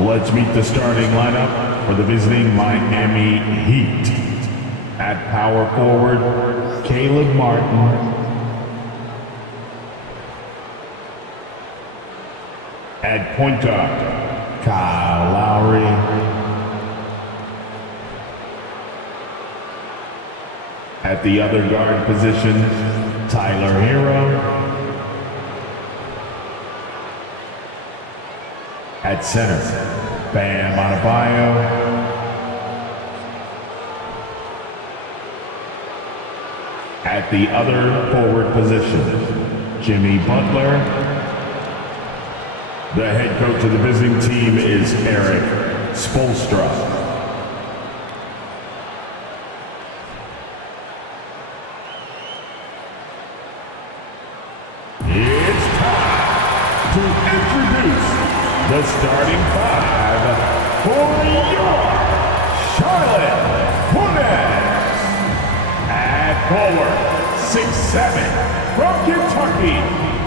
Let's meet the starting lineup for the visiting Miami Heat. At power forward, Caleb Martin. At point guard, Kyle Lowry. At the other guard position, Tyler Hero. At center, Bam Adebayo. At the other forward position, Jimmy Butler. The head coach of the visiting team is Eric Spoelstra. It's time to introduce the starting five for your Charlotte Hornets. At forward, 6'7", from Kentucky,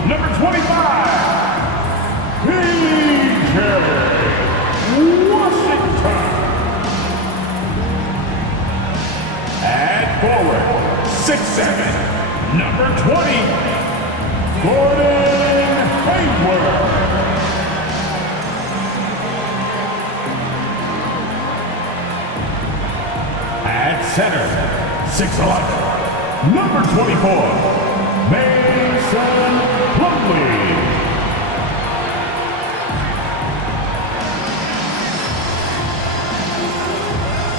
number 25, PJ Washington. At forward, 6'7", number 20, Gordon Hayward. At center, 6'11", number 24, Mason Plumlee.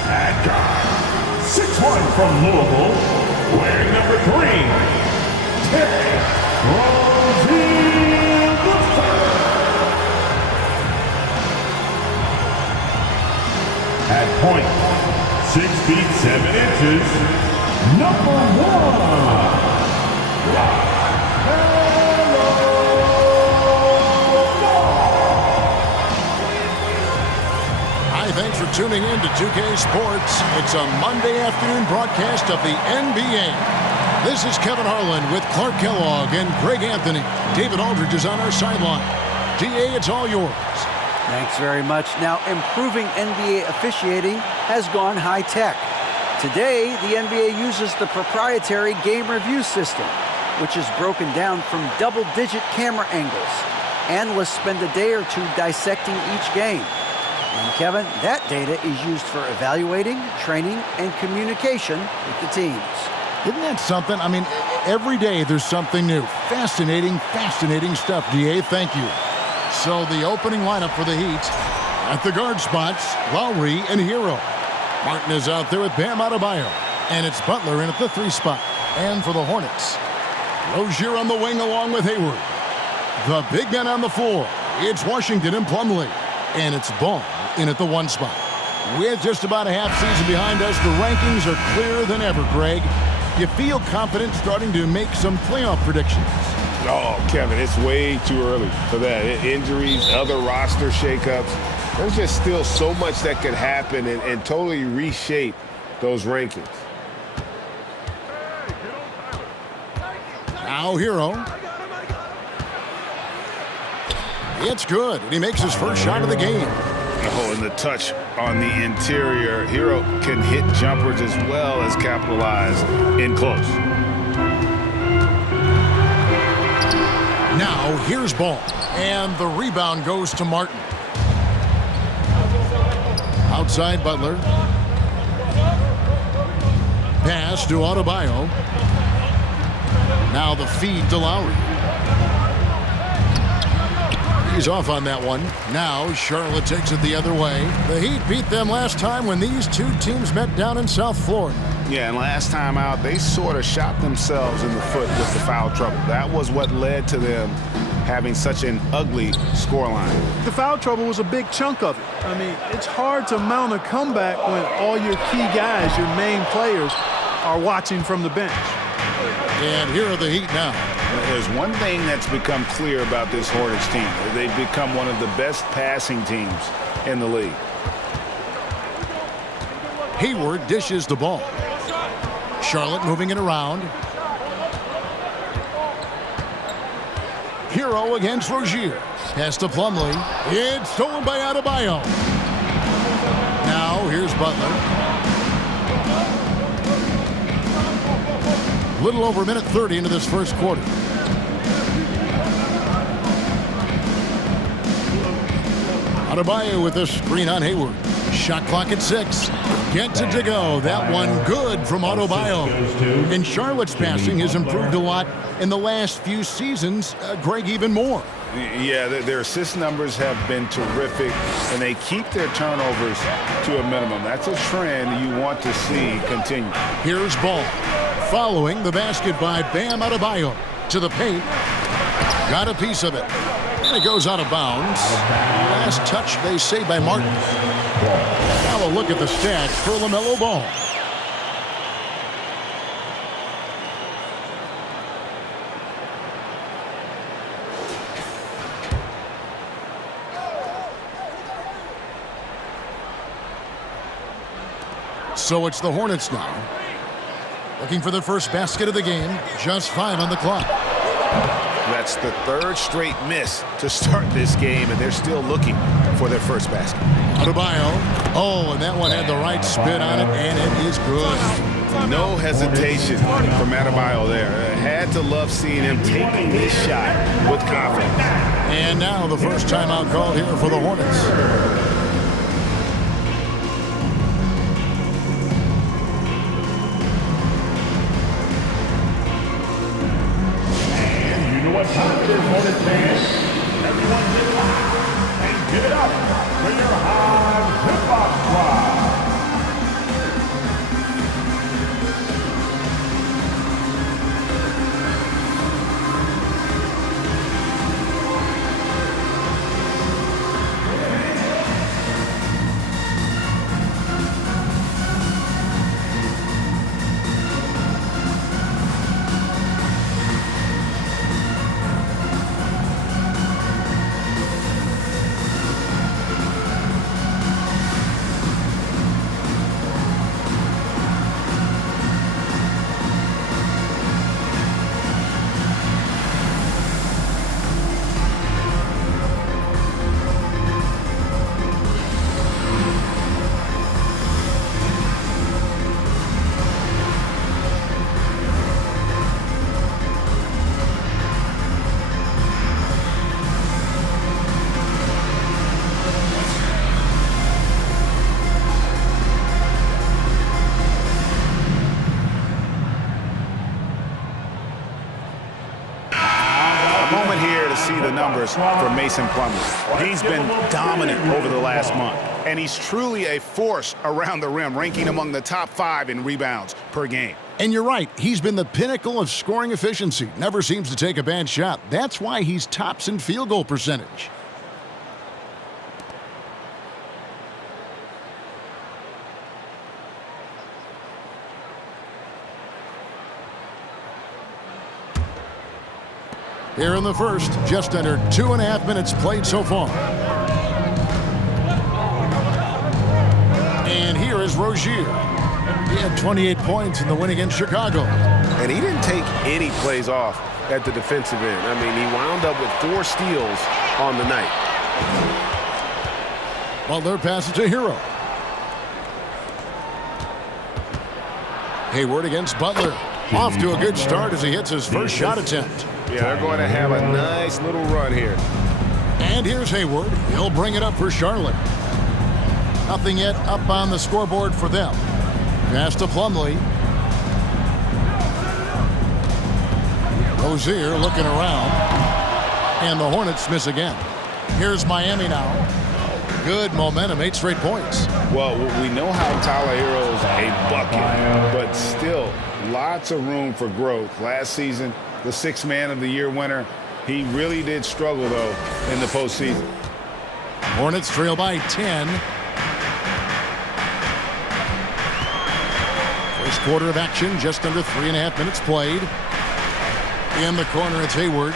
At guard, 6'1", from Louisville, wearing number 3, Terry Rozier III. At point, 6 feet 7 inches, number 1, Hi, thanks for tuning in to 2K Sports. It's a Monday afternoon broadcast of the NBA. This is Kevin Harlan with Clark Kellogg and Greg Anthony. David Aldridge is on our sideline. DA, it's all yours. Thanks very much. Now, improving NBA officiating has gone high-tech. Today, the NBA uses the proprietary game review system, which is broken down from double-digit camera angles. Analysts spend a day or two dissecting each game. And Kevin, that data is used for evaluating, training, and communication with the teams. Isn't that something? I mean, every day there's something new. Fascinating stuff, DA. Thank you. So the opening lineup for the Heat, at the guard spots, Lowry and Hero. Martin is out there with Bam Adebayo, and it's Butler in at the 3 spot. And for the Hornets, Rozier on the wing along with Hayward. The big men on the floor, it's Washington and Plumlee, and it's Ball in at the 1 spot. With just about a half season behind us, the rankings are clearer than ever, Greg. You feel confident starting to make some playoff predictions? Oh, Kevin, it's way too early for that. Injuries, other roster shakeups. There's just still so much that could happen and totally reshape those rankings. Now Hero. It's good, and he makes his first shot of the game. Oh, and the touch on the interior. Hero can hit jumpers as well as capitalize in close. Now here's Ball, and the rebound goes to Martin. Outside Butler. Pass to Adebayo. Now the feed to Lowry. He's off on that one. Now Charlotte takes it the other way. The Heat beat them last time when these two teams met down in South Florida. Yeah, and last time out, they sort of shot themselves in the foot with the foul trouble. That was what led to them having such an ugly scoreline. The foul trouble was a big chunk of it. I mean, it's hard to mount a comeback when all your key guys, your main players, are watching from the bench. And here are the Heat now. There's one thing that's become clear about this Hornets team. They've become one of the best passing teams in the league. Hayward dishes the ball. Charlotte moving it around. Hero against Rozier. Pass to Plumlee. It's stolen by Adebayo. Now here's Butler. Little over a minute 30 into this first quarter. Adebayo with a screen on Hayward. Shot clock at 6. Gets it to go. That one good from Adebayo. And Charlotte's passing has improved a lot in the last few seasons. Greg, even more. Yeah, their assist numbers have been terrific, and they keep their turnovers to a minimum. That's a trend you want to see continue. Here's Ball. Following the basket by Bam Adebayo. To the paint. Got a piece of it. And it goes out of bounds. Last touch, they say, by Martin. Now a look at the stats for LaMelo Ball. So it's the Hornets now. Looking for their first basket of the game. Just 5 on the clock. That's the third straight miss to start this game, and they're still looking for their first basket. Adebayo. Oh, and that one had the right spin on it, and it is good. No hesitation from Adebayo there. Had to love seeing him taking this shot with confidence. And now the first timeout called here for the Hornets. What time it is, Hornets fans? Everyone get loud and give it up for your Hard Hip-Hop Squad. See the numbers for Mason Plumlee. He's been dominant over the last month, and he's truly a force around the rim, ranking among the top 5 in rebounds per game. And you're right, he's been the pinnacle of scoring efficiency. Never seems to take a bad shot. That's why he's tops in field goal percentage. Here in the first, just under 2.5 minutes played so far. And here is Rozier. He had 28 points in the win against Chicago. And he didn't take any plays off at the defensive end. I mean, he wound up with 4 steals on the night. Butler passes to Hero. Hayward against Butler. Off to a good start as he hits his first shot attempt. Yeah, they're going to have a nice little run here. And here's Hayward. He'll bring it up for Charlotte. Nothing yet up on the scoreboard for them. Pass to Plumlee. Rozier looking around. And the Hornets miss again. Here's Miami now. Good momentum, 8 straight points. Well, we know how Tyler Hero's a bucket, but still lots of room for growth. Last season, the 6th Man of the Year winner, he really did struggle, though, in the postseason. Hornets trail by 10. First quarter of action, just under 3.5 minutes played. In the corner, it's Hayward.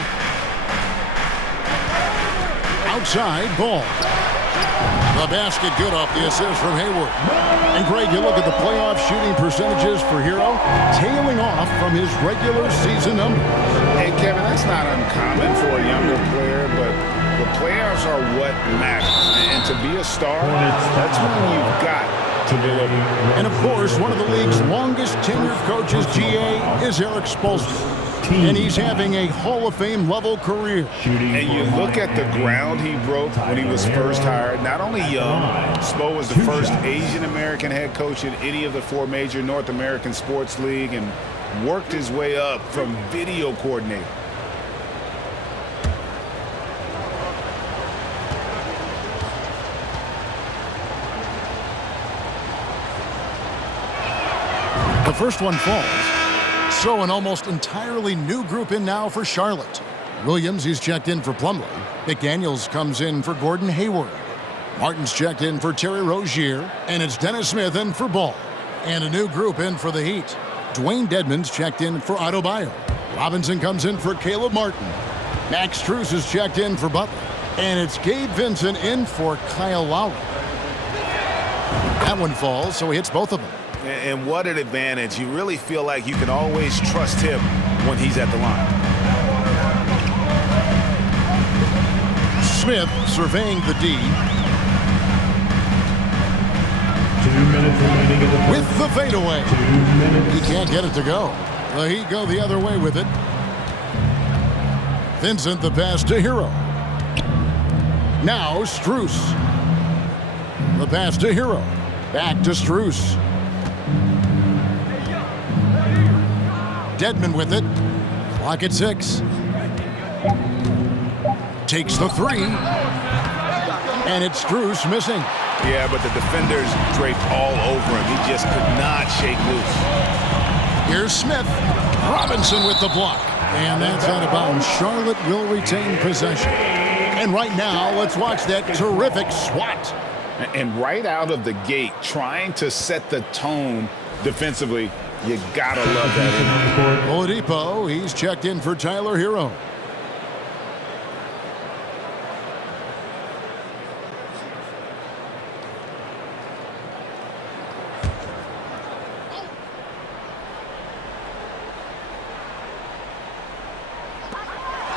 Outside, Ball. The basket good off the assist from Hayward. And Greg, you look at the playoff shooting percentages for Hero, tailing off from his regular season numbers. Hey, Kevin, that's not uncommon for a younger player, but the playoffs are what matters. And to be a star, that's when you've got to deliver. And, of course, one of the league's longest tenured coaches, GA, is Eric Spoelstra. And he's having a Hall of Fame level career. And you look at the ground he broke when he was first hired. Not only young, Spo was the first Asian American head coach in any of the 4 major North American sports league and worked his way up from video coordinator. The first one falls. So an almost entirely new group in now for Charlotte. Williams, he's checked in for Plumlee. McDaniels comes in for Gordon Hayward. Martin's checked in for Terry Rozier. And it's Dennis Smith in for Ball. And a new group in for the Heat. Dwayne Dedmon's checked in for Adebayo. Robinson comes in for Caleb Martin. Max Strus is checked in for Butler. And it's Gabe Vincent in for Kyle Lowry. That one falls, so he hits both of them. And what an advantage. You really feel like you can always trust him when he's at the line. Smith surveying the D. 2 minutes remaining in the With the fadeaway. 2 minutes. He can't get it to go. The Heat go the other way with it. Vincent the pass to Hero. Now Strus. The pass to Hero. Back to Strus. Dedmon with it. Clock at 6. Takes the 3. And it's Strus missing. Yeah, but the defenders draped all over him. He just could not shake loose. Here's Smith. Robinson with the block. And that's out of bounds. Charlotte will retain possession. And right now, let's watch that terrific swat. And right out of the gate, trying to set the tone defensively, you gotta love that. Oladipo, he's checked in for Tyler Hero.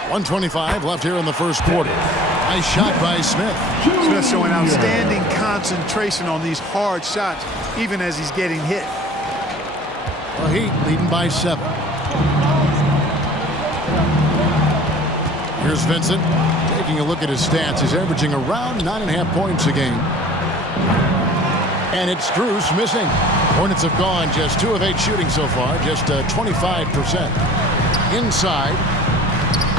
.125 left here in the first quarter. Nice shot by Smith. Smith showing outstanding concentration on these hard shots, even as he's getting hit. The Heat leading by 7. Here's Vincent. Taking a look at his stats, he's averaging around 9.5 points a game. And it's Strus missing. Hornets have gone just 2 of 8 shooting so far, just 25%. Inside.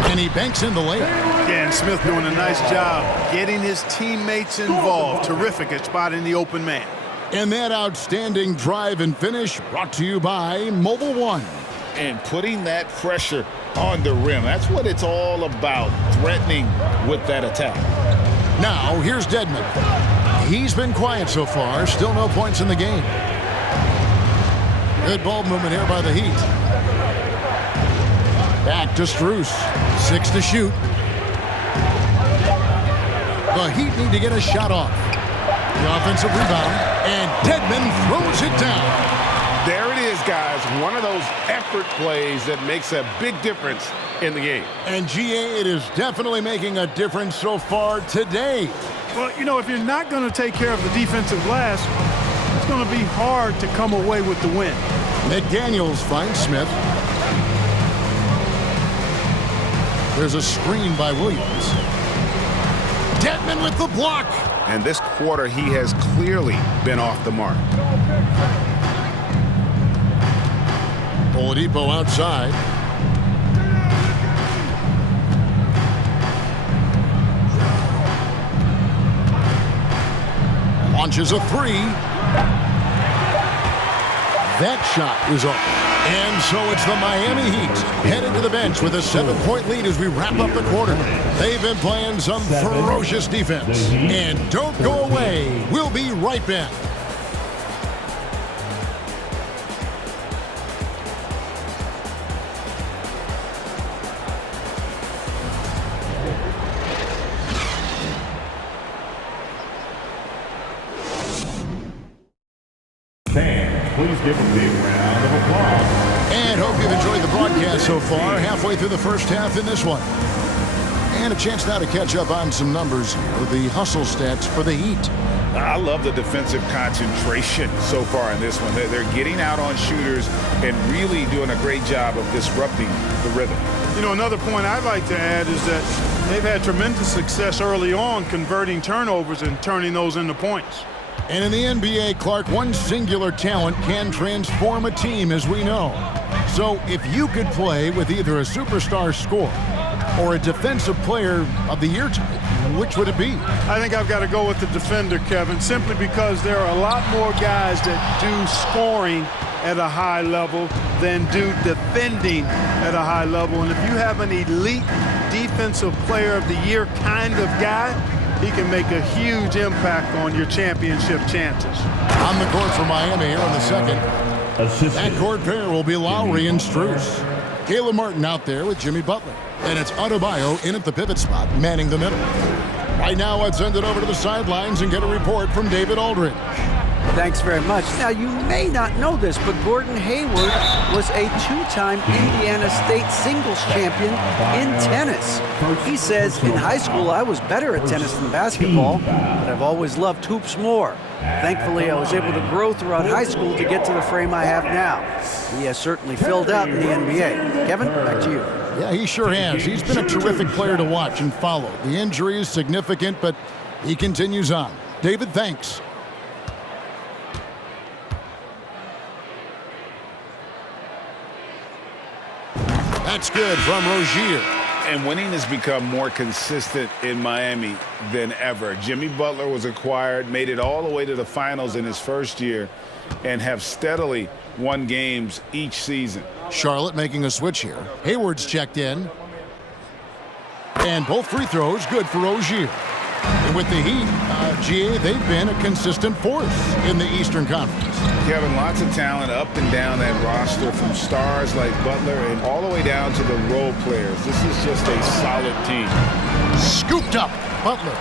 And he banks in the layup. Again, Smith doing a nice job getting his teammates involved. Terrific at spotting the open man. And that outstanding drive and finish brought to you by Mobile One. And putting that pressure on the rim. That's what it's all about, threatening with that attack. Now, here's Dedmon. He's been quiet so far. Still no points in the game. Good ball movement here by the Heat. Back to Strus. 6 to shoot. The Heat need to get a shot off. The offensive rebound. And Dedmon throws it down. There it is, guys. One of those effort plays that makes a big difference in the game. And GA, it is definitely making a difference so far today. Well, you know, if you're not going to take care of the defensive glass, it's going to be hard to come away with the win. McDaniels finds Smith. There's a screen by Williams. Dedmon with the block. And this quarter, he has clearly been off the mark. Oladipo outside. Launches a 3. That shot is up. And so it's the Miami Heat headed to the bench with a 7-point lead as we wrap up the quarter. They've been playing some ferocious defense. And don't go away. We'll be right back. give a big round of applause. And hope you've enjoyed the broadcast so far. Halfway through the first half in this one. And a chance now to catch up on some numbers here. The hustle stats for the Heat. I love the defensive concentration so far in this one. They're getting out on shooters and really doing a great job of disrupting the rhythm. You know, another point I'd like to add is that they've had tremendous success early on converting turnovers and turning those into points. And in the NBA, Clark, one singular talent can transform a team, as we know. So if you could play with either a superstar scorer or a defensive player of the year type, which would it be? I think I've got to go with the defender, Kevin, simply because there are a lot more guys that do scoring at a high level than do defending at a high level. And if you have an elite defensive player of the year kind of guy, he can make a huge impact on your championship chances. On the court for Miami here in the second. That court pair will be Lowry and Strus. Caleb Martin out there with Jimmy Butler. And it's Adebayo in at the pivot spot, manning the middle. Right now, let's send it over to the sidelines and get a report from David Aldridge. Thanks very much. Now, you may not know this, but Gordon Hayward was a two-time Indiana State singles champion in tennis. He says, in high school, I was better at tennis than basketball, but I've always loved hoops more. Thankfully, I was able to grow throughout high school to get to the frame I have now. He has certainly filled out in the NBA. Kevin, back to you. Yeah, he sure has. He's been a terrific player to watch and follow. The injury is significant, but he continues on. David, thanks. That's good from Rozier. And winning has become more consistent in Miami than ever. Jimmy Butler was acquired, made it all the way to the finals in his first year, and have steadily won games each season. Charlotte making a switch here. Hayward's checked in. And both free throws good for Rozier. And with the Heat, GA, they've been a consistent force in the Eastern Conference. Kevin, lots of talent up and down that roster, from stars like Butler and all the way down to the role players. This is just a solid team. Scooped up. Butler.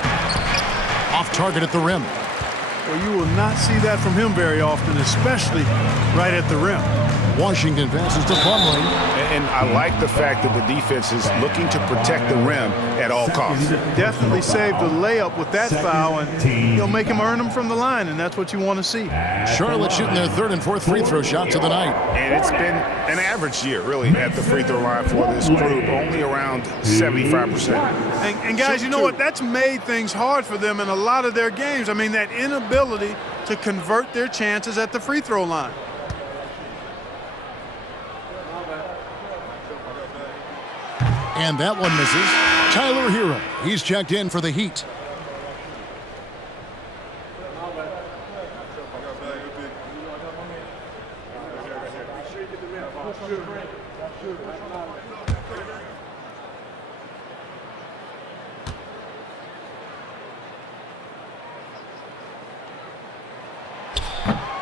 Off target at the rim. Well, you will not see that from him very often, especially right at the rim. Washington passes to Plumlee. And I like the fact that the defense is looking to protect the rim at all costs. Definitely saved the layup with that foul, and he'll make him earn them from the line, and that's what you want to see. Charlotte shooting their third and fourth free throw shots of the night. And it's been an average year, really, at the free throw line for this group, only around 75%. And guys, you know what? That's made things hard for them in a lot of their games. I mean, that inability to convert their chances at the free throw line. And that one misses. Tyler Hero. He's checked in for the Heat.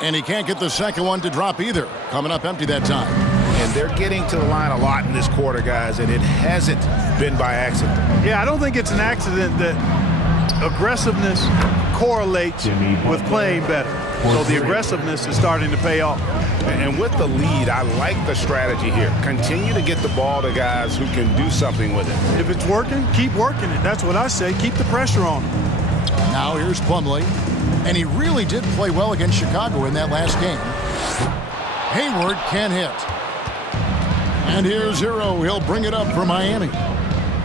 And he can't get the second one to drop either. Coming up empty that time. And they're getting to the line a lot in this quarter, guys, and it hasn't been by accident. Yeah, I don't think it's an accident that aggressiveness correlates with playing better. So the aggressiveness is starting to pay off. And with the lead, I like the strategy here. Continue to get the ball to guys who can do something with it. If it's working, keep working it. That's what I say. Keep the pressure on him. Now here's Plumlee. And he really did play well against Chicago in that last game. Hayward can hit. And here's Hero. He'll bring it up for Miami.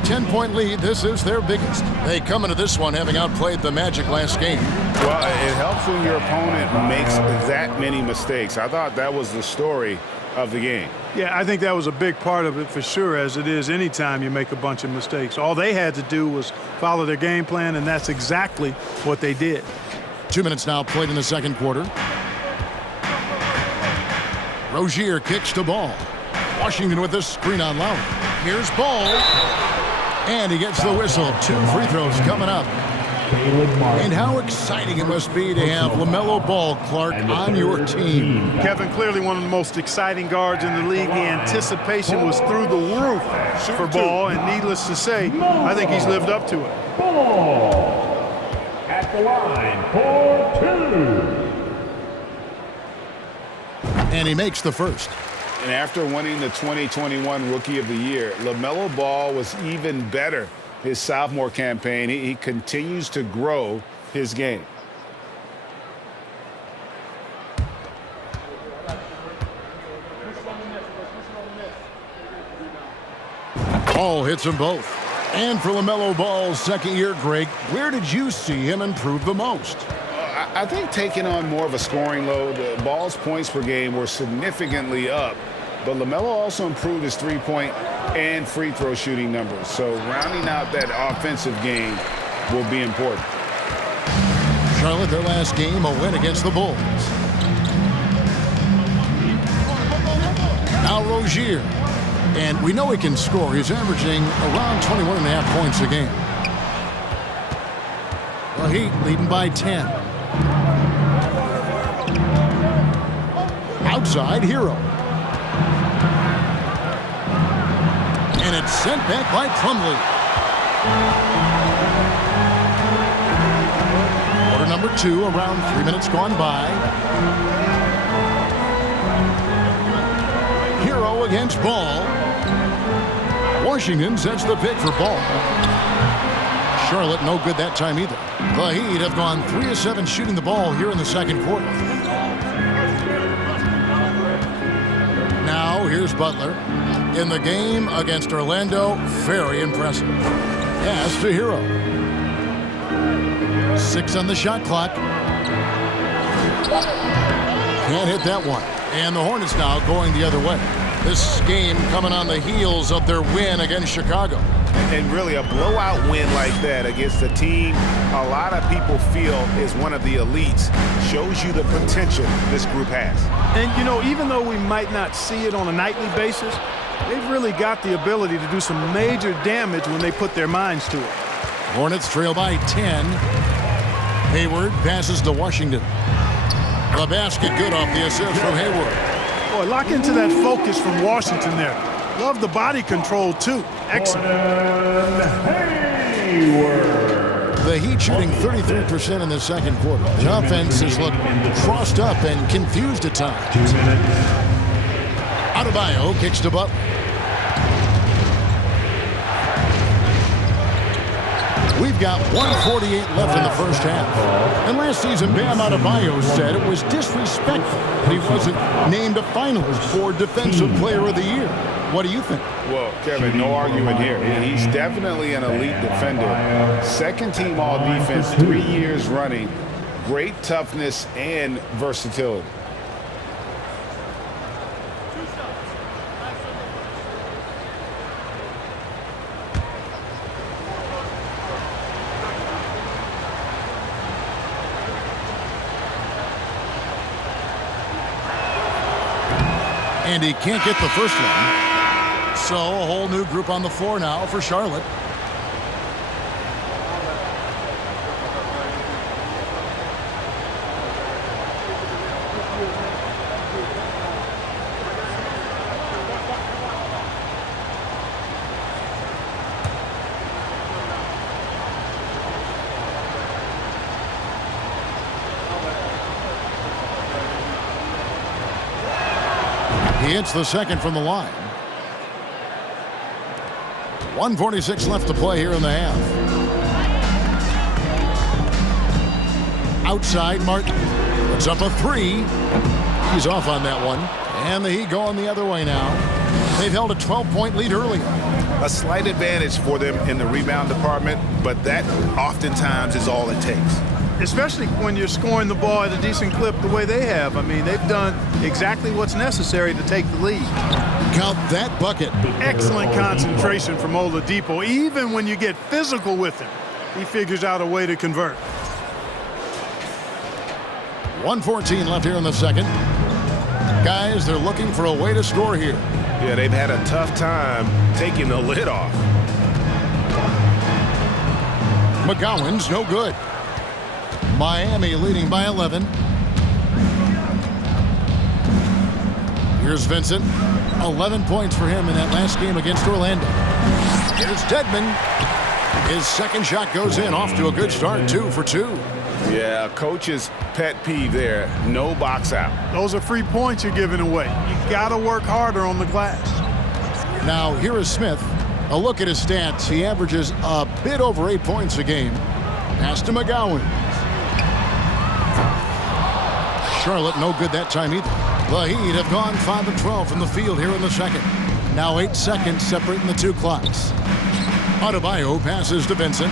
10-point lead. This is their biggest. They come into this one having outplayed the Magic last game. Well, it helps when your opponent makes that many mistakes. I thought that was the story of the game. Yeah, I think that was a big part of it for sure, as it is anytime you make a bunch of mistakes. All they had to do was follow their game plan, and that's exactly what they did. 2 minutes now played in the second quarter. Rozier kicks the ball. Washington with this screen on Lowry. Here's Ball. And he gets the whistle. 2 free throws coming up. And how exciting it must be to have LaMelo Ball, Clark, on your team. Kevin, clearly one of the most exciting guards in the league. The anticipation was through the roof for Ball, and needless to say, I think he's lived up to it. Ball at the line for 2. And he makes the first. And after winning the 2021 Rookie of the Year, LaMelo Ball was even better his sophomore campaign. He continues to grow his game. Ball hits them both. And for LaMelo Ball's second year, Greg, where did you see him improve the most? I think taking on more of a scoring load, Ball's points per game were significantly up, but LaMelo also improved his three-point and free throw shooting numbers. So rounding out that offensive game will be important. Charlotte, their last game, a win against the Bulls. Now Rozier. And we know he can score. He's averaging around 21.5 points a game. The Heat leading by 10. Outside, Hero. And it's sent back by Plumlee. Quarter number 2, around 3 minutes gone by. Hero against Ball. Washington sets the pick for Ball. Charlotte no good that time either. The Heat have gone 3 of 7 shooting the ball here in the second quarter. Now here's Butler. In the game against Orlando, very impressive. Pass to Hero. 6 on the shot clock. Can't hit that one. And the Hornets now going the other way. This game coming on the heels of their win against Chicago. And really a blowout win like that against a team a lot of people feel is one of the elites shows you the potential this group has. And, you know, even though we might not see it on a nightly basis, they've really got the ability to do some major damage when they put their minds to it. Hornets trail by 10. Hayward passes to Washington. The basket good off the assist from Hayward. Boy, lock into that focus from Washington there. Love the body control, too. Excellent. The Heat shooting 33% in the second quarter. The offense has looked crossed up and confused at times. 2 minutes. Adebayo kicks to Butler. We've got 1:48 left in the first half. And last season, Bam Adebayo said it was disrespectful that he wasn't named a finalist for Defensive Player of the Year. What do you think? Well, Kevin, no argument here. He's definitely an elite defender. Second team all defense 3 years running. Great toughness and versatility. And he can't get the first one. So a whole new group on the floor now for Charlotte. He hits the second from the line. 1:46 left to play here in the half. Outside, Martin. Puts up a 3. He's off on that one. And the Heat going the other way now. They've held a 12-point lead earlier. A slight advantage for them in the rebound department, but that oftentimes is all it takes. Especially when you're scoring the ball at a decent clip the way they have. I mean, they've done exactly what's necessary to take the lead. Count that bucket. Excellent concentration from Oladipo. Even when you get physical with him, he figures out a way to convert. 1:14 left here in the second. Guys, they're looking for a way to score here. Yeah, they've had a tough time taking the lid off. McGowan's no good. Miami leading by 11. Here's Vincent. 11 points for him in that last game against Orlando. Here's Dedmon. His second shot goes in, off to a good start, 2 for 2. Yeah, coach's pet peeve there, no box out. Those are free points you're giving away. You got to work harder on the glass. Now, here is Smith. A look at his stats. He averages a bit over 8 points a game. Pass to McGowan. Charlotte, no good that time either. The Heat have gone 5 of 12 from the field here in the second. Now 8 seconds separating the two clocks. Adebayo passes to Vincent.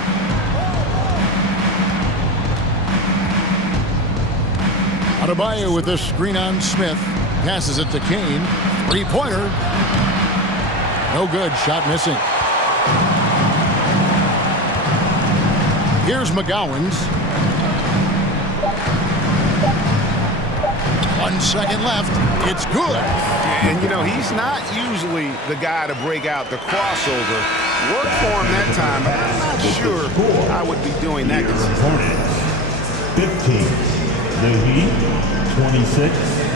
Adebayo with the screen on Smith. Passes it to Kane. Three-pointer. No good. Shot missing. Here's McGowan's. 1 second left. It's good. And, you know, he's not usually the guy to break out the crossover. Work for him that time, but I'm not sure I would be doing that. Hornets 15. The Heat 26.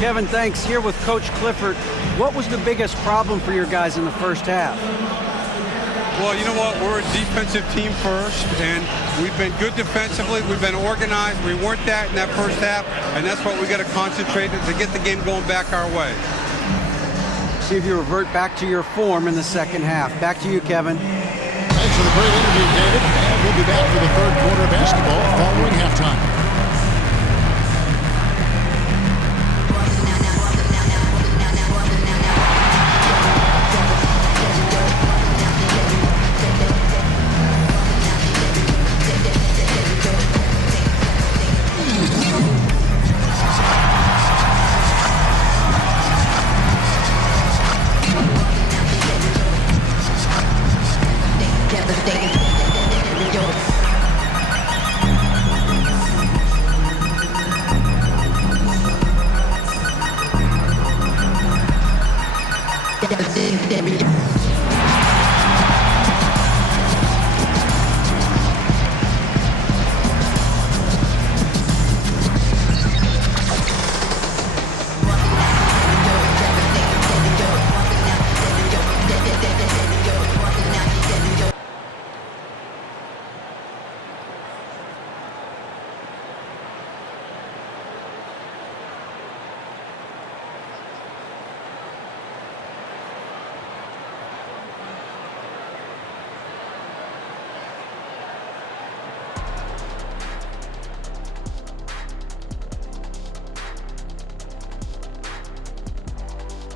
Kevin, thanks. Here with Coach Clifford. What was the biggest problem for your guys in the first half? Well, you know what? We're a defensive team first, and we've been good defensively. We've been organized. We weren't that in that first half, and that's what we got to concentrate on to get the game going back our way. See if you revert back to your form in the second half. Back to you, Kevin. Thanks for the great interview, David. And we'll be back for the third quarter of basketball following halftime.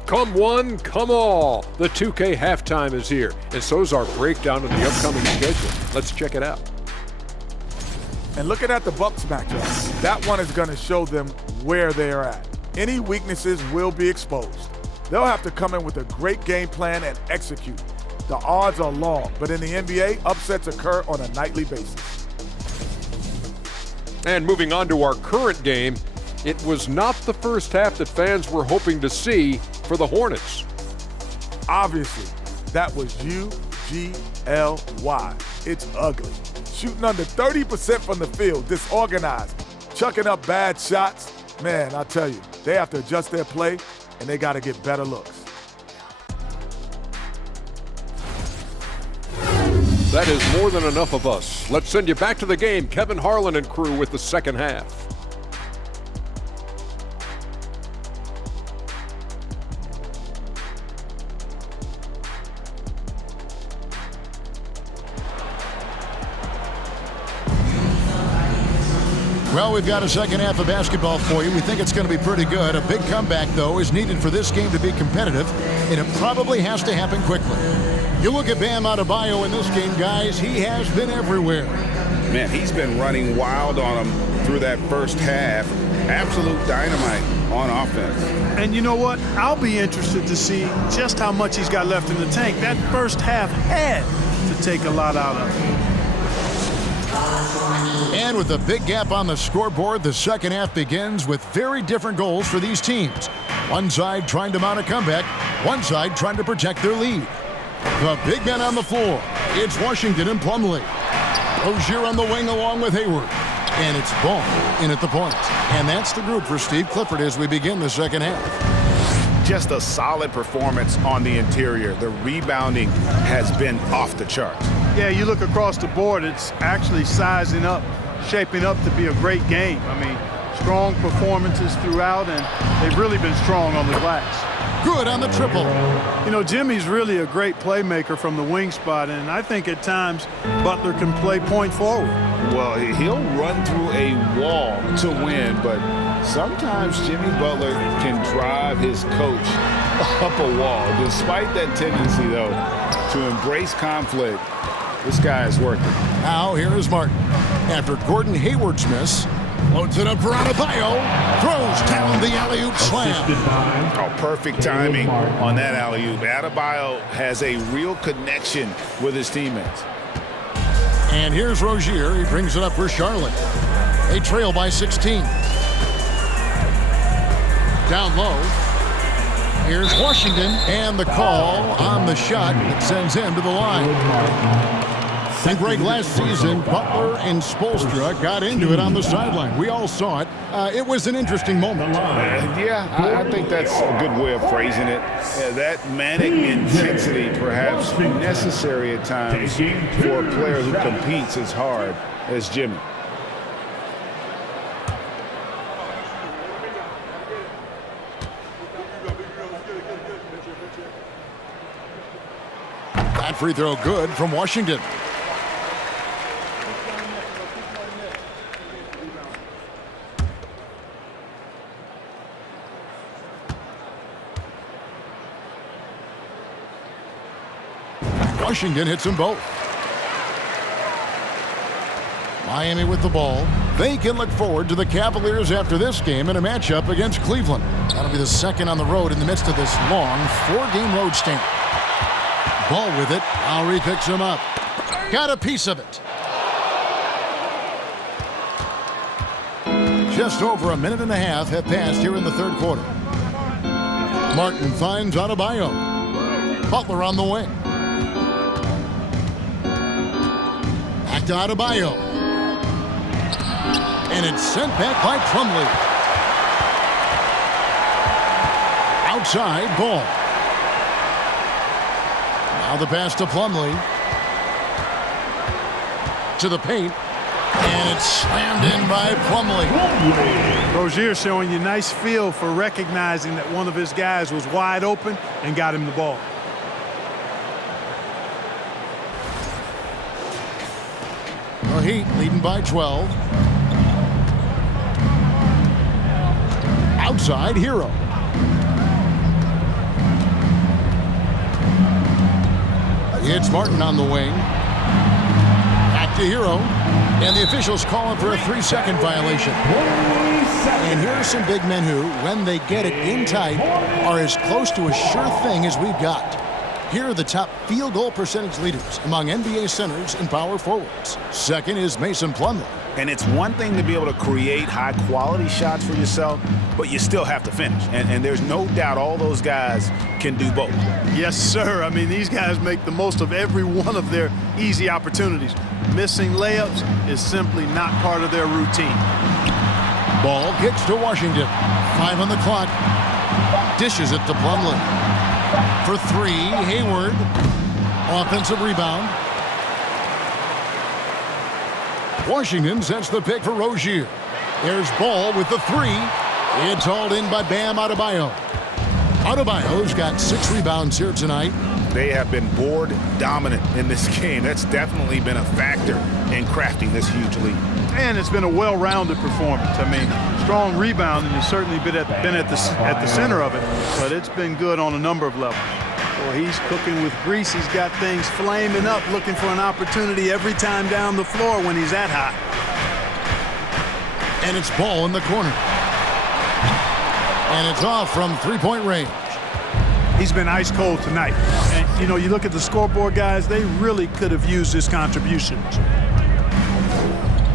Come one, come all. The 2K halftime is here, and so's our breakdown of the upcoming schedule. Let's check it out. And looking at the Bucks matchup, that one is going to show them where they're at. Any weaknesses will be exposed. They'll have to come in with a great game plan and execute. The odds are long, but in the NBA, upsets occur on a nightly basis. And moving on to our current game, it was not the first half that fans were hoping to see for the Hornets. Obviously, that was UGLY. It's ugly. Shooting under 30% from the field, disorganized, chucking up bad shots. Man, I tell you, they have to adjust their play, and they got to get better looks. That is more than enough of us. Let's send you back to the game. Kevin Harlan and crew with the second half. Well, we've got a second half of basketball for you. We think it's going to be pretty good. A big comeback, though, is needed for this game to be competitive, and it probably has to happen quickly. You look at Bam Adebayo in this game, guys, he has been everywhere. Man, he's been running wild on him through that first half. Absolute dynamite on offense. And you know what? I'll be interested to see just how much he's got left in the tank. That first half had to take a lot out of him. And with a big gap on the scoreboard, the second half begins with very different goals for these teams. One side trying to mount a comeback, one side trying to protect their lead. The big men on the floor, it's Washington and Plumlee. Rozier on the wing along with Hayward. And it's Ball in at the point. And that's the group for Steve Clifford as we begin the second half. Just a solid performance on the interior. The rebounding has been off the charts. Yeah, you look across the board, it's actually sizing up, shaping up to be a great game. I mean, strong performances throughout, and they've really been strong on the glass. Good on the triple. You know, Jimmy's really a great playmaker from the wing spot, and I think at times Butler can play point forward. Well, he'll run through a wall to win, but sometimes Jimmy Butler can drive his coach up a wall. Despite that tendency, though, to embrace conflict, this guy is working. Now here is Martin. After Gordon Hayward's miss, loads it up for Adebayo. Throws down the alley-oop slam. Oh, perfect timing on that alley-oop. Adebayo has a real connection with his teammates. And here's Rozier. He brings it up for Charlotte. They trail by 16. Down low. Here's Washington. And the call on the shot that sends him to the line. And Greg, last season, Butler and Spoelstra got into it on the sideline. We all saw it. It was an interesting moment. Yeah, I think that's a good way of phrasing it. Yeah, that manic intensity perhaps necessary at times for a player who competes as hard as Jimmy. That free throw good from Washington. Washington hits them both. Miami with the ball. They can look forward to the Cavaliers after this game in a matchup against Cleveland. That'll be the second on the road in the midst of this long 4-game road stint. Ball with it. Lowry picks him up. Got a piece of it. Just over a minute and a half have passed here in the third quarter. Martin finds Adebayo. Butler on the wing. Back to Adebayo. And it's sent back by Plumlee. Outside, Ball. Now the pass to Plumlee. To the paint. And it's slammed in by Plumlee. Rozier showing you nice feel for recognizing that one of his guys was wide open and got him the ball. The Heat leading by 12. Outside, Hero. It's Martin on the wing. Back to Hero. And the officials calling for a 3-second violation. And here are some big men who, when they get it in tight, are as close to a sure thing as we've got. Here are the top field goal percentage leaders among NBA centers and power forwards. Second is Mason Plumlee. And it's one thing to be able to create high-quality shots for yourself, but you still have to finish. And there's no doubt all those guys can do both. Yes, sir. I mean, these guys make the most of every one of their easy opportunities. Missing layups is simply not part of their routine. Ball kicks to Washington. 5 on the clock. Dishes it to Plumlee. For 3, Hayward. Offensive rebound. Washington sets the pick for Rozier. There's Ball with the 3. It's hauled in by Bam Adebayo. Adebayo's got 6 rebounds here tonight. They have been board dominant in this game. That's definitely been a factor in crafting this huge lead. And it's been a well-rounded performance. I mean, strong rebounding has certainly been at the center of it, but it's been good on a number of levels. Well, he's cooking with grease. He's got things flaming up, looking for an opportunity every time down the floor when he's that hot. And it's Ball in the corner. And it's off from 3-point range. He's been ice cold tonight. And, you know, you look at the scoreboard, guys, they really could have used his contributions.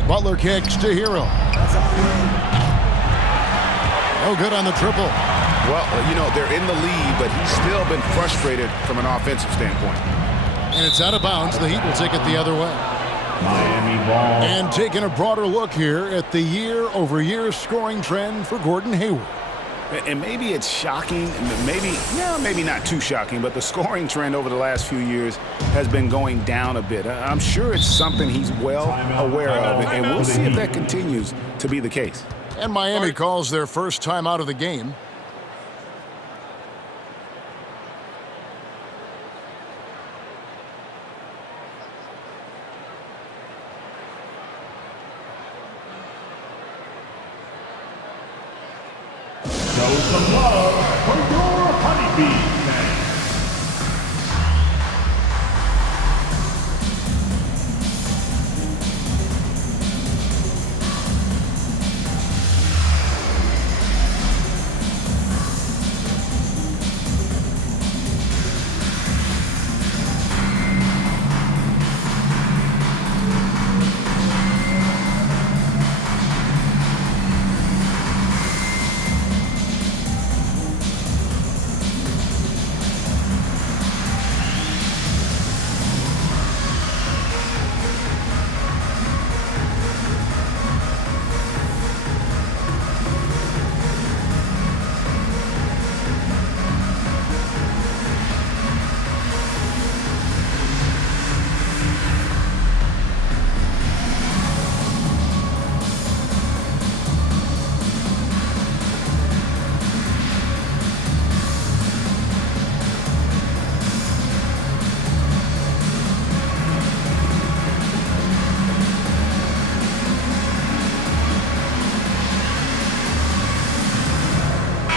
Butler kicks to Hero. No good on the triple. Well, you know, they're in the lead, but he's still been frustrated from an offensive standpoint. And it's out of bounds. The Heat will take it the other way. Miami ball. And taking a broader look here at the year-over-year scoring trend for Gordon Hayward. And maybe it's shocking, maybe not too shocking, but the scoring trend over the last few years has been going down a bit. I'm sure it's something he's well aware of, and we'll see if that continues to be the case. And Miami calls their first time out of the game. Show some love for your honeybee fans.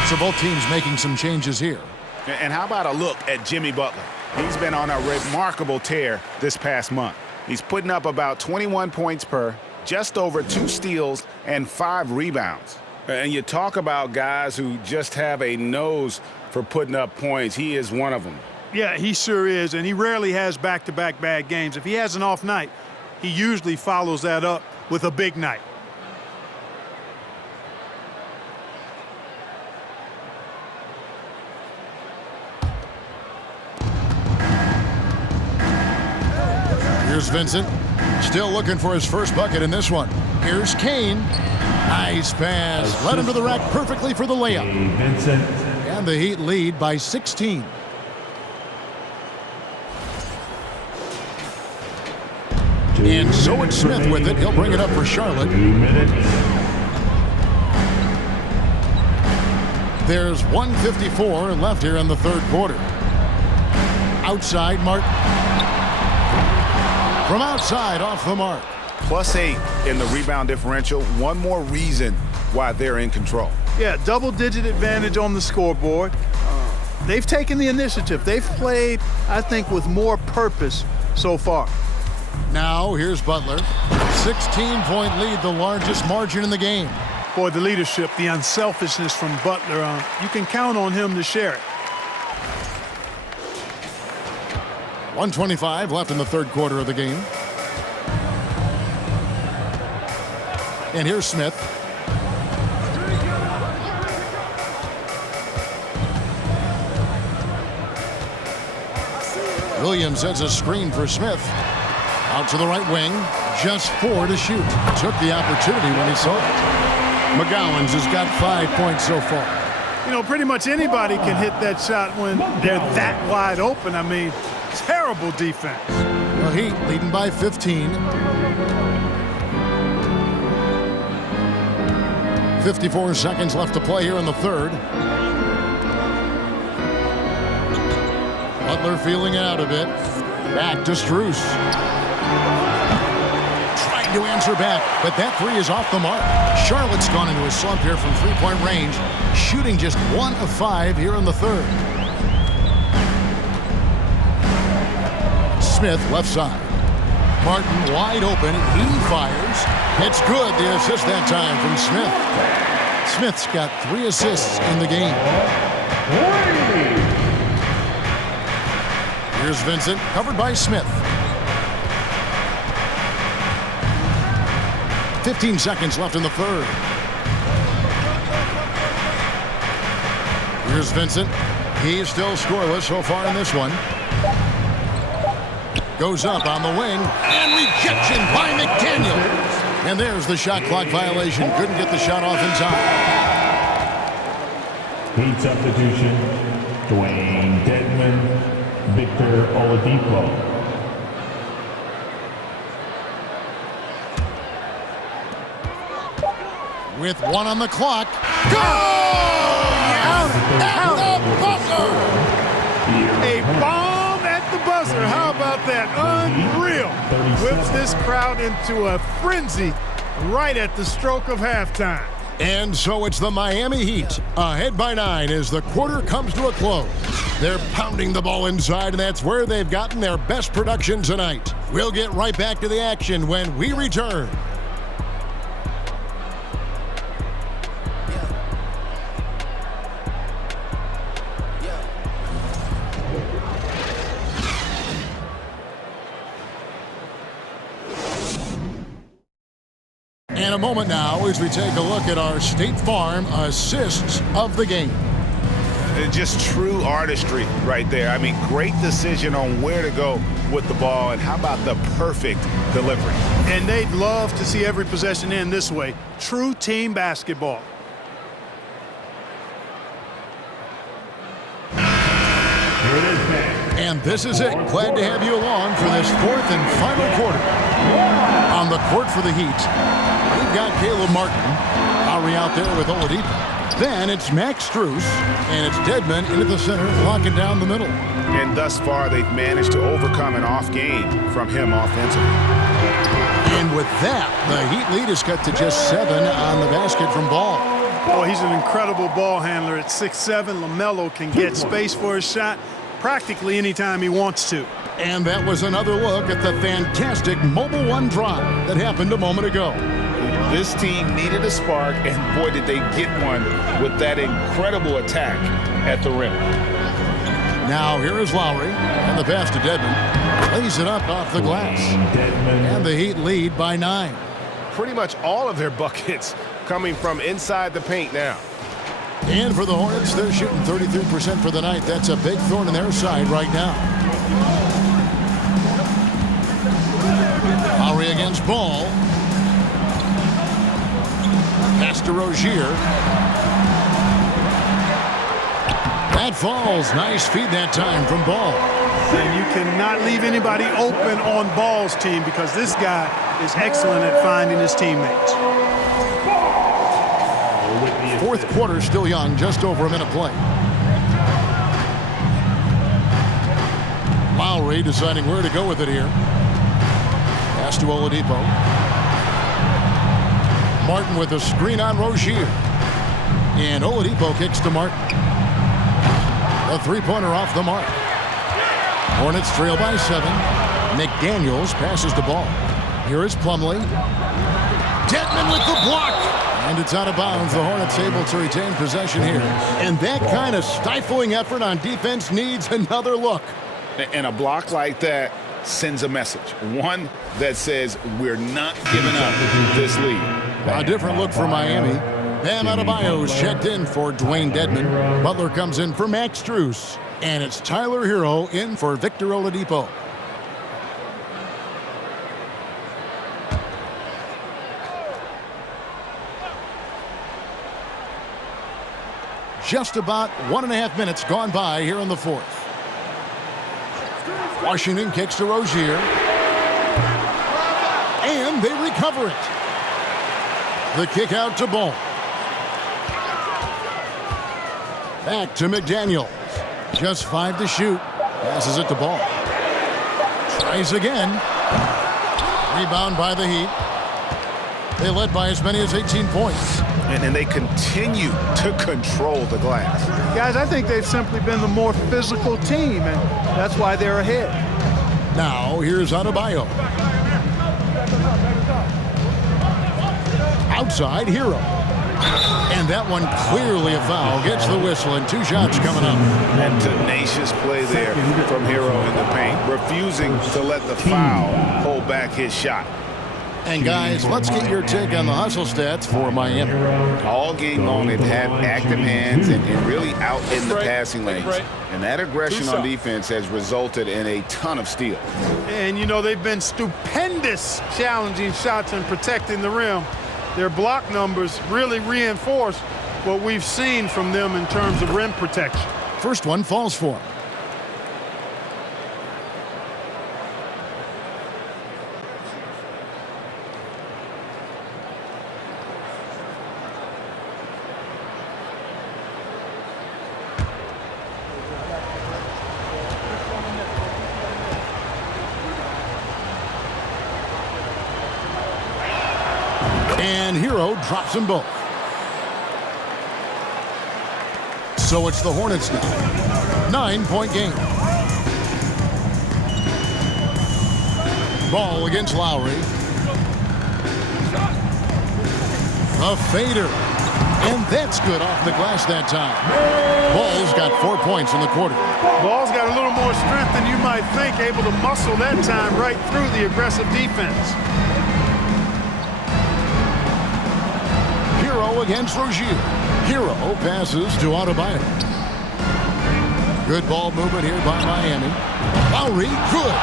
So both teams making some changes here. And how about a look at Jimmy Butler? He's been on a remarkable tear this past month. He's putting up about 21 points per, just over 2 steals, and 5 rebounds. And you talk about guys who just have a nose for putting up points. He is one of them. Yeah, he sure is, and he rarely has back-to-back bad games. If he has an off night, he usually follows that up with a big night. Here's Vincent, still looking for his first bucket in this one. Here's Kane. Nice pass. Led him to the rack perfectly for the layup. Vincent. And the Heat lead by 16. And so it's Smith with it. He'll bring it up for Charlotte. 2 minutes. There's 1:54 left here in the third quarter. Outside, Martin. From outside, off the mark. +8 in the rebound differential. One more reason why they're in control. Yeah, double-digit advantage on the scoreboard. They've taken the initiative. They've played, I think, with more purpose so far. Now, here's Butler. 16-point lead, the largest margin in the game. Boy, the leadership, the unselfishness from Butler, you can count on him to share it. 1:25 left in the third quarter of the game. And here's Smith. Williams sets a screen for Smith. Out to the right wing. Just 4 to shoot. Took the opportunity when he saw it. McGowan's has got 5 points so far. You know, pretty much anybody can hit that shot when they're that wide open. I mean, terrible defense. The Heat leading by 15. 54 seconds left to play here in the third. Butler feeling it out a bit. Back to Strus. Trying to answer back, but that three is off the mark. Charlotte's gone into a slump here from three-point range, shooting just 1 of 5 here in the third. Smith left side. Martin wide open. He fires. It's good. The assist that time from Smith. Smith's got 3 assists in the game. Here's Vincent, covered by Smith. 15 seconds left in the third. Here's Vincent. He's still scoreless so far in this one. Goes up on the wing, and rejection by McDaniel. And there's the shot clock violation. Couldn't get the shot off in time. Heat substitution, Dwayne Dedman, Victor Oladipo. With 1 on the clock. Go! Out at the buzzer! A bomb at the buzzer. How about that? Unreal. Whips this crowd into a frenzy right at the stroke of halftime. And so it's the Miami Heat, ahead by 9 as the quarter comes to a close. They're pounding the ball inside, and that's where they've gotten their best production tonight. We'll get right back to the action when we return. In a moment now as we take a look at our State Farm assists of the game. Just true artistry right there. I mean, great decision on where to go with the ball, and how about the perfect delivery? And they'd love to see every possession end this way. True team basketball. Here it is, man. And this is it. Glad to have you along for this 4th and final quarter. On the court for the Heat, we've got Caleb Martin. Lowry out there with Oladipo. Then it's Max Strus, and it's Dedman into the center, locking down the middle. And thus far, they've managed to overcome an off game from him offensively. And with that, the Heat lead is cut to just 7 on the basket from Ball. Oh, he's an incredible ball handler. At 6'7", LaMelo can get space for his shot practically anytime he wants to. And that was another look at the fantastic Mobile One drive that happened a moment ago. This team needed a spark, and boy, did they get one with that incredible attack at the rim. Now here is Lowry, and the pass to Dedman. Lays it up off the glass. And the Heat lead by 9. Pretty much all of their buckets coming from inside the paint now. And for the Hornets, they're shooting 33% for the night. That's a big thorn in their side right now. Lowry against Ball. Pass to Rozier. That falls. Nice feed that time from Ball. And you cannot leave anybody open on Ball's team because this guy is excellent at finding his teammates. 4th quarter still young, just over a minute play. Lowry deciding where to go with it here. Pass to Oladipo. Martin with a screen on Rozier. And Oladipo kicks to Martin. A three-pointer off the mark. Hornets trail by 7. McDaniels passes the ball. Here is Plumlee. Dedman with the block. And it's out of bounds. The Hornets able to retain possession here. And that kind of stifling effort on defense needs another look. And a block like that sends a message. One that says we're not giving up this lead. A different look for Miami. Bam Adebayo's checked in for Dwayne Dedman. Butler comes in for Max Strus. And it's Tyler Hero in for Victor Oladipo. Just about 1.5 minutes gone by here in the 4th. Washington kicks to Rozier. And they recover it. The kick out to Ball. Back to McDaniels. Just 5 to shoot. Passes it to Ball. Tries again. Rebound by the Heat. They led by as many as 18 points. And they continue to control the glass. Guys, I think they've simply been the more physical team, and that's why they're ahead. Now, here's Adebayo. Outside, Hero. And that one clearly a foul. Gets the whistle, and 2 shots coming up. And tenacious play there from Hero in the paint, refusing to let the foul hold back his shot. And guys, let's get your take on the hustle stats for Miami. All game long, they've had active hands and really out in the passing lanes. And that aggression on defense has resulted in a ton of steals. And, you know, they've been stupendous challenging shots and protecting the rim. Their block numbers really reinforce what we've seen from them in terms of rim protection. First one falls for him. And Hero drops them both. So it's the Hornets now. 9-point game. Ball against Lowry. A fader. And that's good off the glass that time. Ball's got 4 points in the quarter. Ball's got a little more strength than you might think, able to muscle that time right through the aggressive defense. Hero against Rozier. Hero passes to Adebayo. Good ball movement here by Miami. Lowry, good.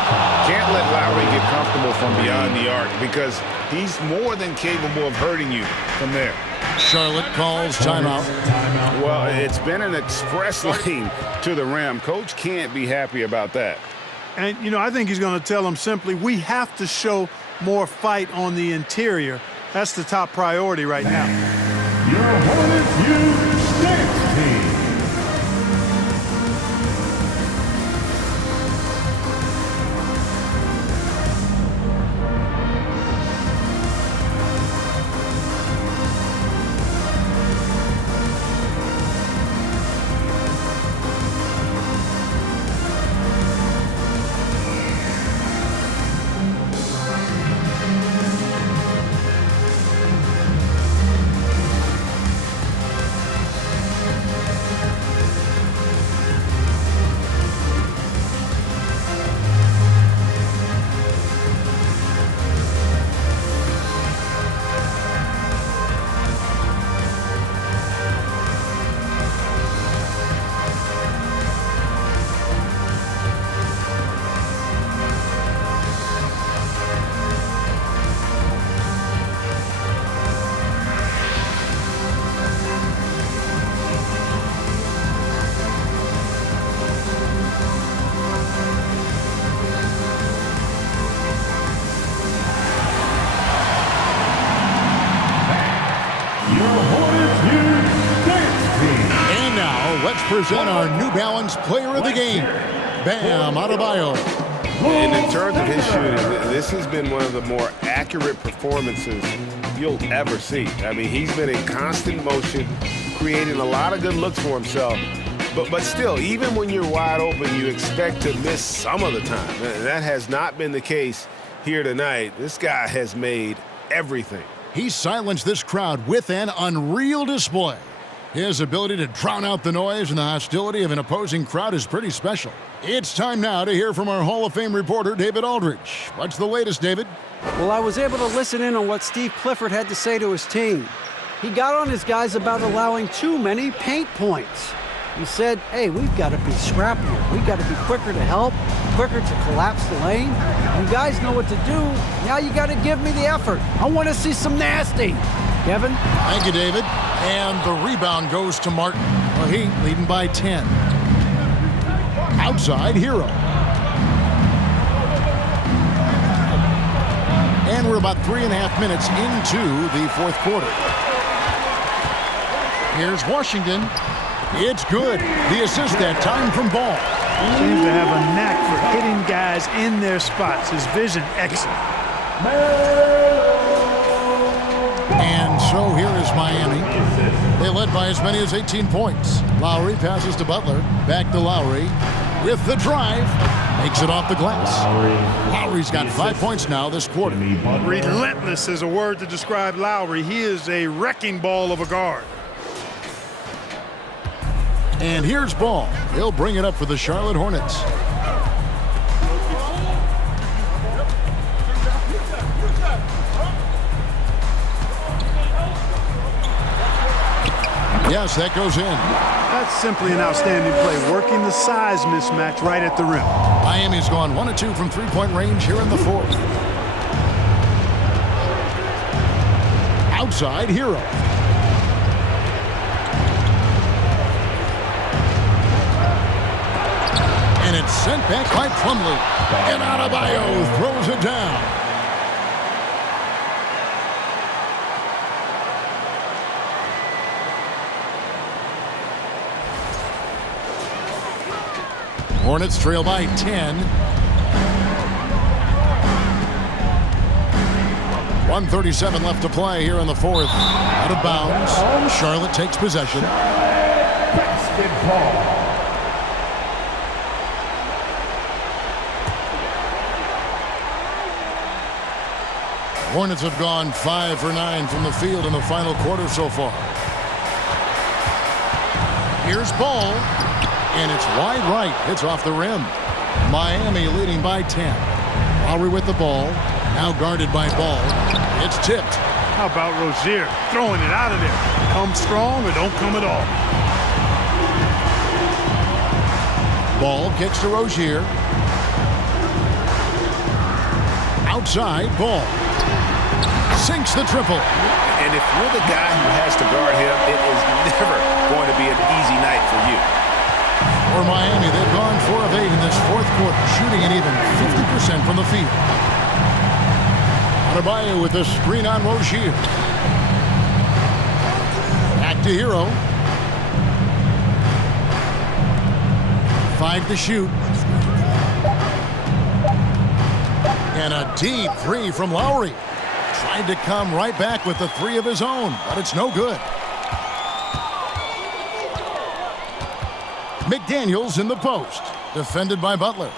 Can't let Lowry get comfortable from beyond the arc because he's more than capable of hurting you from there. Charlotte calls timeout. Well, it's been an express lane to the rim. Coach can't be happy about that. And, you know, I think he's going to tell them simply, we have to show more fight on the interior. That's the top priority right now. Your Hornets U6 team. Let's present our New Balance Player of the Game, Bam Adebayo. And in terms of his shooting, this has been one of the more accurate performances you'll ever see. I mean, he's been in constant motion, creating a lot of good looks for himself. But still, even when you're wide open, you expect to miss some of the time. And that has not been the case here tonight. This guy has made everything. He silenced this crowd with an unreal display. His ability to drown out the noise and the hostility of an opposing crowd is pretty special. It's time now to hear from our Hall of Fame reporter, David Aldridge. What's the latest, David? Well, I was able to listen in on what Steve Clifford had to say to his team. He got on his guys about allowing too many paint points. He said, hey, we've got to be scrappier. We've got to be quicker to help, quicker to collapse the lane. You guys know what to do. Now you got to give me the effort. I want to see some nasty. Kevin? Thank you, David. And the rebound goes to Martin. The Heat leading by 10. Outside, Hero. And we're about 3.5 minutes into the fourth quarter. Here's Washington. It's good. The assist that time from Ball. Seems to have a knack for hitting guys in their spots. His vision excellent. And so here is Miami. They led by as many as 18 points. Lowry passes to Butler. Back to Lowry with the drive. Makes it off the glass. Lowry's got 5 points now this quarter. Relentless is a word to describe Lowry. He is a wrecking ball of a guard. And here's Ball. He'll bring it up for the Charlotte Hornets. Yes, that goes in. That's simply an outstanding play, working the size mismatch right at the rim. Miami's gone 1 of 2 from three-point range here in the fourth. Outside, Hero. And it's sent back by Plumlee. And Adebayo throws it down. Hornets trail by 10. 1:37 left to play here in the fourth. Out of bounds. Charlotte takes possession. Basketball. Hornets have gone 5 for 9 from the field in the final quarter so far. Here's Ball. And it's wide right. It's off the rim. Miami leading by 10. Lowry with the ball. Now guarded by Ball. It's tipped. How about Rozier throwing it out of there? Come strong or don't come at all. Ball kicks to Rozier. Outside, Ball. Sinks the triple. And if you're the guy who has to guard him, it is never going to be an easy night for you. For Miami, they've gone 4 of 8 in this fourth quarter, shooting an even 50% from the field. Adebayo with a screen on Rozier. Back to Hero. 5 to shoot. And a deep 3 from Lowry. Tried to come right back with the 3 of his own, but it's no good. McDaniels in the post, defended by Butler.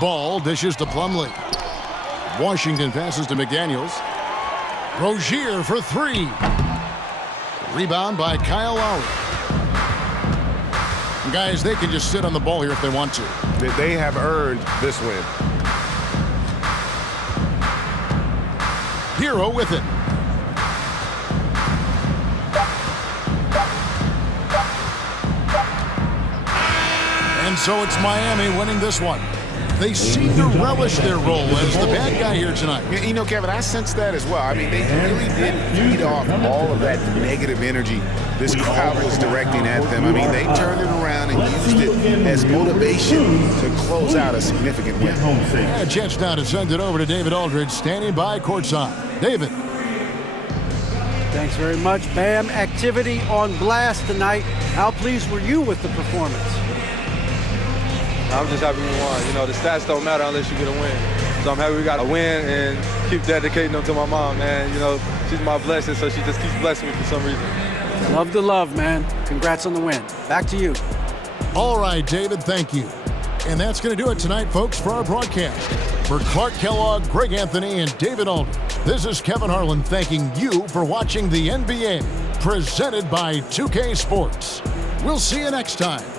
Ball dishes to Plumlee. Washington passes to McDaniels. Rozier for 3. Rebound by Kyle Lowry. Guys, they can just sit on the ball here if they want to. They have earned this win. Hero with it. And so it's Miami winning this one. They seem to relish their role as the bad guy here tonight. You know, Kevin, I sense that as well. I mean, they really did feed off all of that negative energy this crowd was directing at them. I mean, they turned it around and used it as motivation to close out a significant win. A chance now to send it over to David Aldridge, standing by courtside. David. Thanks very much, Bam. Activity on blast tonight. How pleased were you with the performance? I'm just happy we won. You know, the stats don't matter unless you get a win. So I'm happy we got a win and keep dedicating them to my mom, man. You know, she's my blessing, so she just keeps blessing me for some reason. Love the love, man. Congrats on the win. Back to you. All right, David, thank you. And that's going to do it tonight, folks, for our broadcast. For Clark Kellogg, Greg Anthony, and David Aldridge, this is Kevin Harlan thanking you for watching the NBA, presented by 2K Sports. We'll see you next time.